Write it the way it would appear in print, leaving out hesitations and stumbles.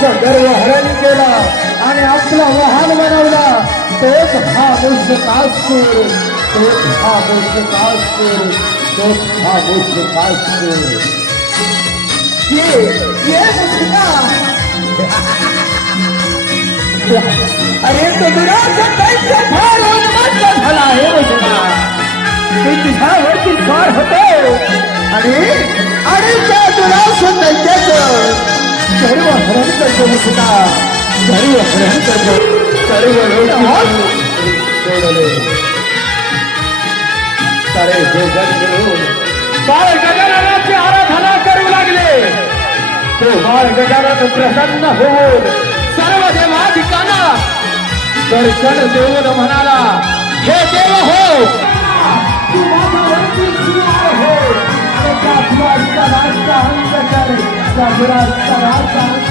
गर्व हरण केला आणि आपला वाहन बनवला तोच हा मुष्कासूर तोच हा मुष्कासूर तोच हा मुष्कासूर ये मुष्का अरे तो दुराचा दैत्य फार उन्मत्त झाला आहे मुष्का ते तुझ्यावरती स्वार होतो आणि त्या दुराचा दैत्याचं सर्व हरण करतो मुष्का सर्व हरण करतो सर्व सोडले सारे जोगण मिळून बाळ गजाननाची आराधना करू लागले तो बाळ गजानन प्रसन्न होऊन सर्व देवाधिकांना दर्शन देऊन म्हणाला हे देव हो तू माझ्यावरती सुरू हो आणि त्या राजचा अंत कर त्या राजचा अंत